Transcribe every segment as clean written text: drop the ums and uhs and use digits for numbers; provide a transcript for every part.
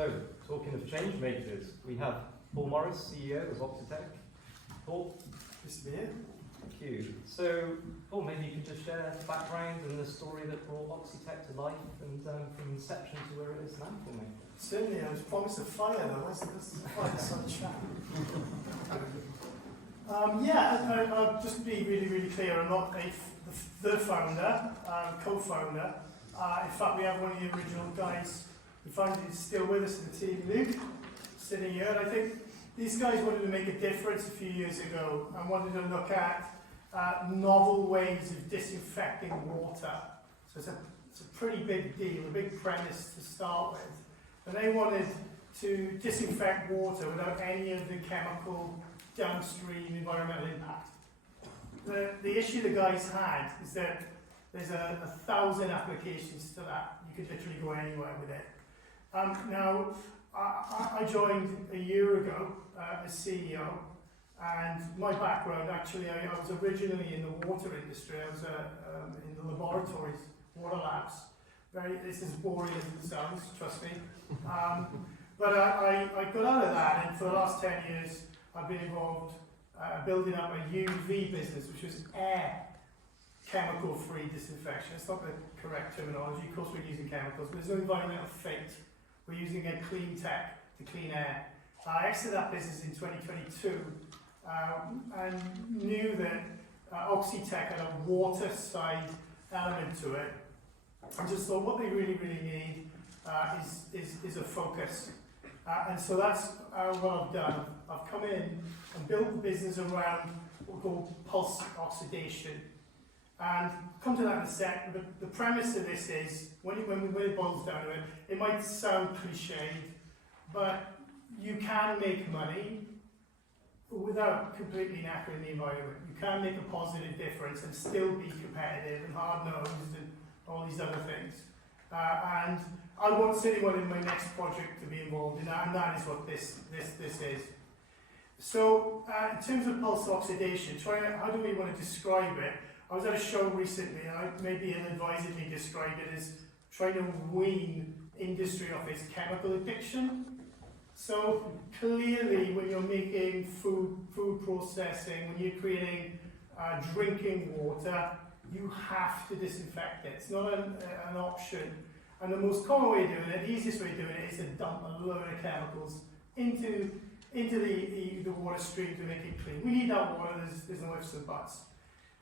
So, talking of change makers, we have Paul Morris, CEO of Oxi-Tech. Paul? Nice to be here. Thank you. So, Paul, maybe you could just share the background and the story that brought Oxi-Tech to life and from inception to where it is now for me. Certainly, I was promised a fire though. That's a fire sunshine. I'll just be really clear. I'm not the founder, co-founder. In fact, we have one of the original guys who founded it still with us in the team, Luke, sitting here. And I think these guys wanted to make a difference a few years ago and wanted to look at novel ways of disinfecting water. So it's a pretty big deal, a big premise to start with. And they wanted to disinfect water without any of the chemical downstream environmental impact. The issue the guys had is that there's 1,000 applications to that. You could literally go anywhere with it. Now, I joined a year ago as CEO, and my background, actually, I was originally in the water industry. I was in the laboratories, water labs. This is boring as it sounds, trust me. But I got out of that, and for the last 10 years, I've been involved building up a UV business, which was air chemical-free disinfection. It's not the correct terminology. Of course, we're using chemicals, but there's no environmental fate. We're using a clean tech to clean air. I exited that business in 2022 and knew that Oxi-Tech had a water side element to it. I just thought what they really need is a focus. And so that's what I've done. I've come in and built the business around what we call Pulse Oxidation. And come to that in a sec, but the premise of this is, when it boils down to it, it might sound cliched, but you can make money without completely knackering the environment. You can make a positive difference and still be competitive and hard-nosed and all these other things. And I want anyone in my next project to be involved in that, and that is what this is. So, in terms of pulse oxidation, how do we want to describe it? I was at a show recently, and I maybe ill-advisedly described it as trying to wean industry off its chemical addiction. So clearly, when you're making food processing, when you're creating drinking water, you have to disinfect it. It's not an option. And the most common way of doing it, the easiest way of doing it, is to dump a load of chemicals into the water stream to make it clean. We need that water. There's no ifs and buts.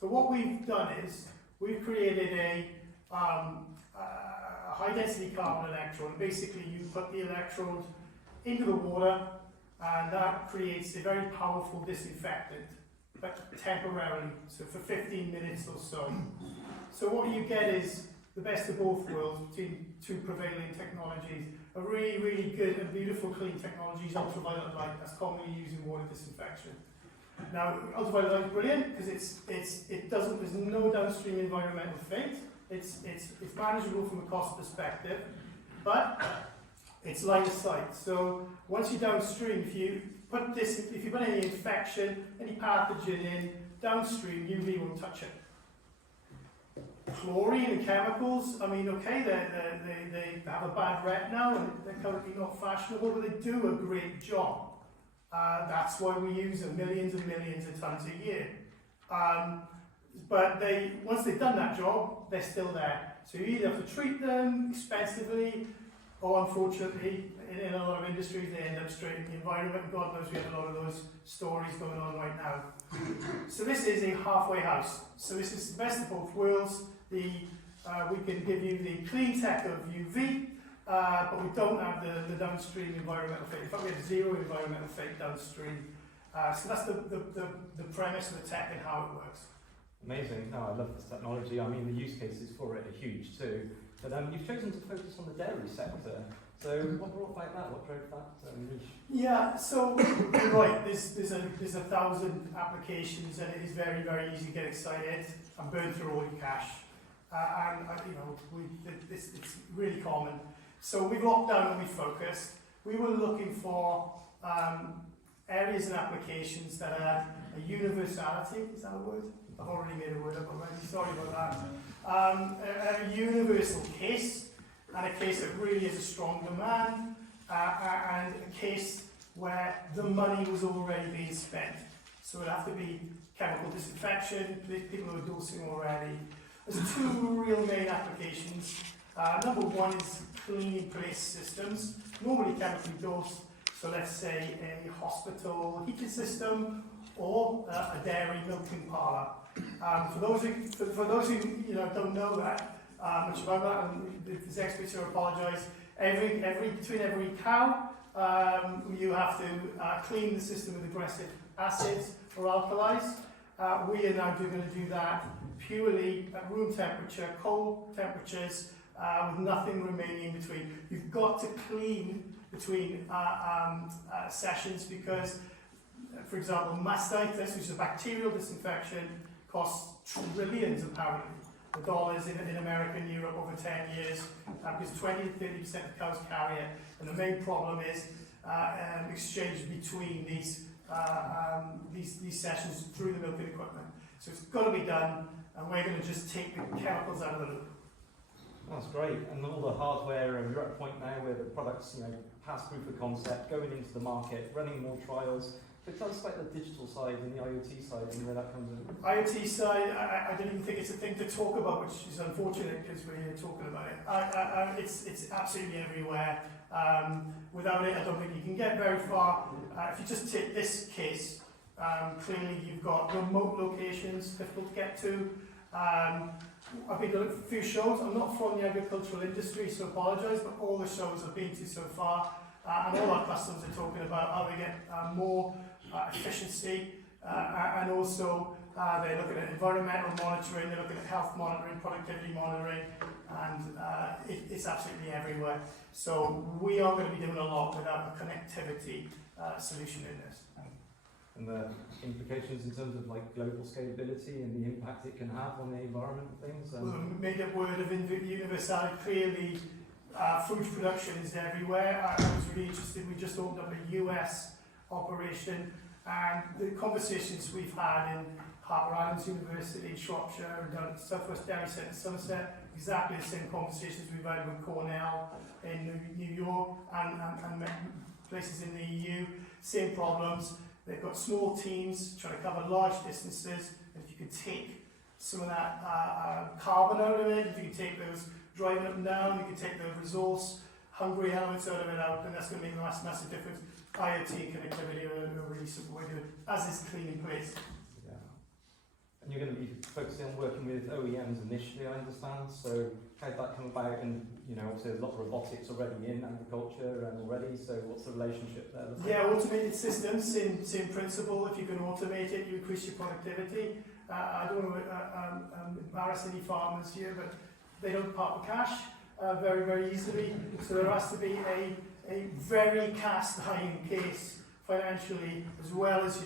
So what we've done is we've created a high-density carbon electrode. Basically, you put the electrode into the water, and that creates a very powerful disinfectant, but temporarily, so for 15 minutes or so. So what you get is the best of both worlds between two prevailing technologies. A really good and beautiful clean technology is ultraviolet light. That's commonly used in water disinfection. Now, ultraviolet light is brilliant because there's no downstream environmental fate. It's manageable from a cost perspective, but it's line of sight. So once you're downstream, if you put any infection, any pathogen in downstream, UV won't touch it. Chlorine and chemicals, I mean, okay, they have a bad rep now, and they're currently not fashionable, but they do a great job. That's why we use them millions and millions of tons a year. But once they've done that job, they're still there. So you either have to treat them expensively, or unfortunately, in a lot of industries, they end up straight in the environment. God knows we have a lot of those stories going on right now. So this is a halfway house. So this is the best of both worlds. We can give you the clean tech of UV, but we don't have the downstream environmental fate. In fact, we have zero environmental fate downstream. So that's the premise of the tech and how it works. Amazing. No, I love this technology. I mean, the use cases for it are huge too. But you've chosen to focus on the dairy sector. So what brought about that? What drove that niche? Yeah, so you're right. There's 1,000 applications, and it is very easy to get excited and burn through all your cash. It's really common. So we've locked down and we focused. We were looking for areas and applications that had a universality. Is that a word? I've already made a word up already. Sorry about that. A universal case, and a case that really is a strong demand, and a case where the money was already being spent. So it'd have to be chemical disinfection, people who are dosing already. There's two real main applications. Number one is clean-in-place systems, normally chemically dosed. So let's say a hospital heating system or a dairy milking parlour. For those who don't know that much about that, and there's experts who apologise. Between every cow, you have to clean the system with aggressive acids or alkalis. We are now going to do that purely at room temperature, cold temperatures, with nothing remaining in between. You've got to clean between sessions because, for example, mastitis, which is a bacterial disinfection, costs trillions apparently of dollars in America and Europe over 10 years, because 20 to 30% of cows carry it, and the main problem is exchange between these sessions through the milking equipment. So it's got to be done, and we're going to just take the chemicals out of the loop. That's great, and all the hardware, and you're at a point now where the products, past proof of concept, going into the market, running more trials. But tell us about the digital side and the IoT side and where that comes in. IoT side, I don't even think it's a thing to talk about, which is unfortunate because we're here talking about it. It's absolutely everywhere. Without it, I don't think you can get very far. If you just take this case, clearly you've got remote locations, difficult to get to. I've been to a few shows. I'm not from the agricultural industry, so I apologise, but all the shows I've been to so far, and all our customers are talking about how they get more efficiency, and also they're looking at environmental monitoring, they're looking at health monitoring, productivity monitoring, and it's absolutely everywhere. So we are going to be doing a lot without a connectivity solution in this. And the implications in terms of global scalability and the impact it can have on the environment and things. Well, made a word of universality. Clearly, food production is everywhere. I was really interested. We just opened up a US operation, and the conversations we've had in Harper Islands University, Shropshire, and down at Southwest Dairy Centre, Somerset, exactly the same conversations we've had with Cornell in New York and places in the EU. Same problems. They've got small teams trying to cover large distances. If you could take some of that carbon out of it, if you could take those driving up and down, you could take the resource hungry elements out of it out, and that's going to make a massive difference. IoT connectivity are a really simple way to do it, as is clean-in-place. Yeah. And you're going to be focusing on working with OEMs initially, I understand. So how did that come about? And obviously there's a lot of robotics already in agriculture already. So what's the relationship there? Yeah, automated systems, same principle. If you can automate it, you increase your productivity. I don't want to embarrass any farmers here, but they don't part with cash very, very easily. So there has to be a very cast iron case financially, as well as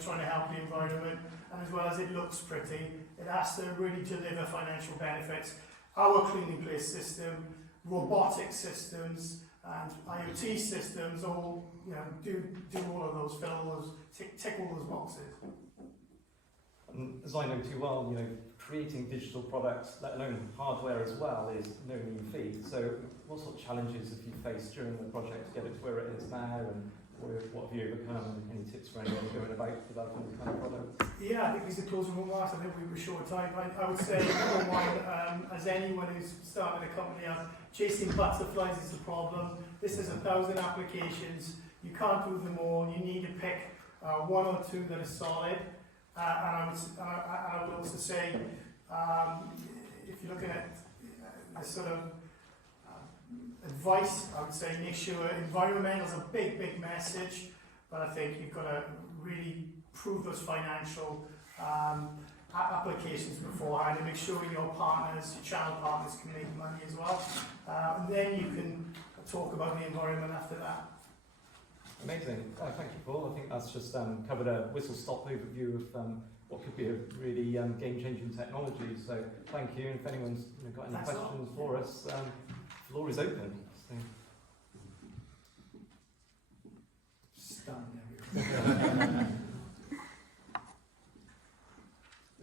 trying to help the environment, and as well as it looks pretty. It has to really deliver financial benefits. Our clean-in-place system, robotic systems, and IoT systems all do all of those, fill all those, tick all those boxes. And as I know too well, creating digital products, let alone hardware as well, is no mean feat. So what sort of challenges have you faced during the project to get it to where it is now, and what have you overcome? Any tips for anyone going about developing this kind of product? Yeah, I think these are closing remarks. I think we were short time. I would say, number one, as anyone who's started a company, chasing butterflies is the problem. This is 1,000 applications. You can't do them all. You need to pick one or two that are solid. And I would also say, if you're looking at this sort of advice, I would say make sure environmental is a big message, but I think you've got to really prove those financial applications beforehand and make sure your partners, your channel partners, can make money as well. And then you can talk about the environment after that. Amazing. Thank you, Paul. I think that's just covered a whistle-stop overview of what could be a really game-changing technology. So thank you. And if anyone's got any questions for us, the floor is open. So. Stunned.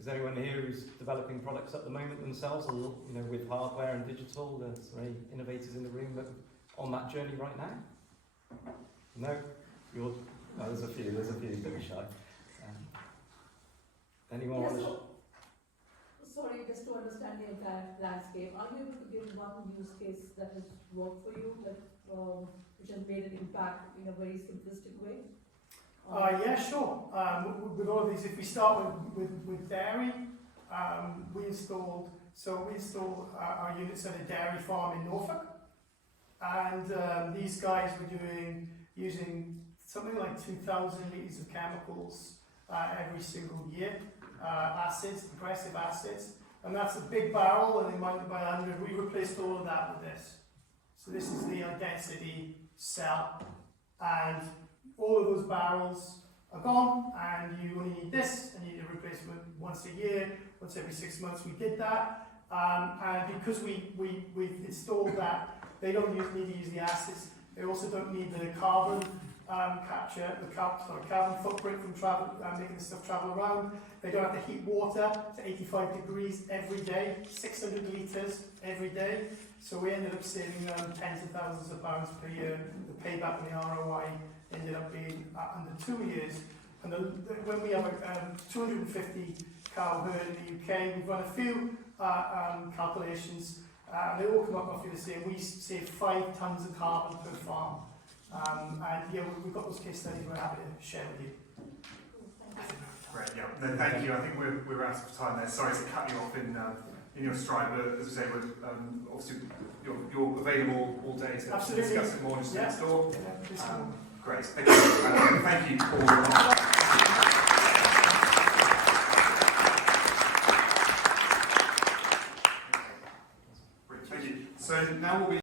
Is anyone here who's developing products at the moment themselves, or with hardware and digital? Is there any innovators in the room that on that journey right now? No? You're, no, there's a few, don't be shy. Anyone Yes, want to... sorry, just to understand the entire landscape, are you able to give one use case that has worked for you, like, which has made an impact in a very simplistic way? Yeah, sure. With all of these, if we start with dairy, we installed our units at a dairy farm in Norfolk, and these guys were using something like 2,000 litres of chemicals every single year, acids, aggressive acids, and that's a big barrel, and they mounted by 100. We replaced all of that with this. So this is the density cell, and all of those barrels are gone, and you only need this, and you need a replacement once a year, once every 6 months. We did that, and because we've installed that, they don't need to use the acids. They also don't need the carbon capture, the carbon footprint from making the stuff travel around. They don't have to heat water to 85 degrees every day, 600 litres every day. So we ended up saving them tens of thousands of pounds per year. The payback and the ROI ended up being under 2 years. And when we have a 250 cow herd in the UK, we've run a few calculations, and they all come up roughly the same. We save 5 tonnes of carbon per farm. And yeah, we've got those case studies we're happy to share with you. Great, yeah. No, thank you. I think we're out of time there. Sorry to cut you off in your stride, but as I say, we're obviously you're available all day to discuss it more just next door. Yeah, great. Thank you. Thank you, Paul. Thank you. So now we'll be